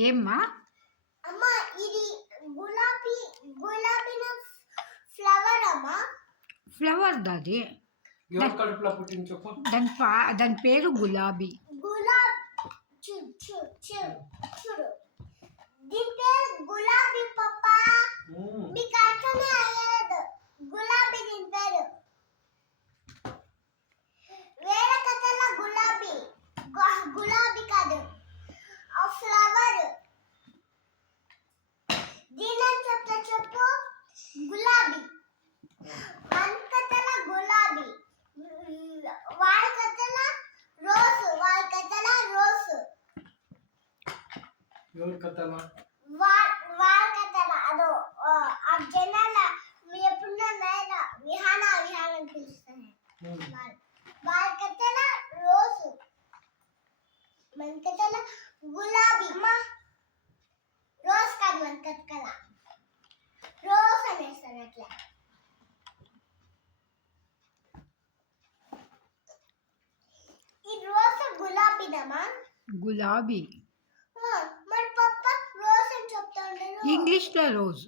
ఏమ్మా అమ్మా ఇది గులాబీ గులాబీన ఫ్లవర్ అమ్మా ఫ్లవర్ దాది దాని పేరు గులాబీ. గులాబ్ చూడు దీని పేరు గులాబీ పప్పా మీకు అర్థమే అయ్యేది గులాబీ దీని పేరు వేరే కథల గులాబీ గులాబీ కాదు ఆ ఫ్లవర్ దీని చెప్పు గులాబీ మన కథల గులాబీ వాళ్ళ కథల రోజ్ వాళ్ళ కథల రోజ్ ఎవరి కథల వాళ్ళ కథల అదో ఆ జనాల ఎప్పుడున్నా నేల విహాన అని పిలుస్తాను వాళ్ళ కథల రోజ్ మన కథల గులాబీ అమ్మా రోజ్ కాదు మన కథల రోజ్ అనేస్తాను అట్లా ఈ రోజ్ గులాబీదమ్మా గులాబీ మరి పప్ప రోజ్ అని చెప్తా ఉంటారు ఇంగ్లీష్లో రోజ్.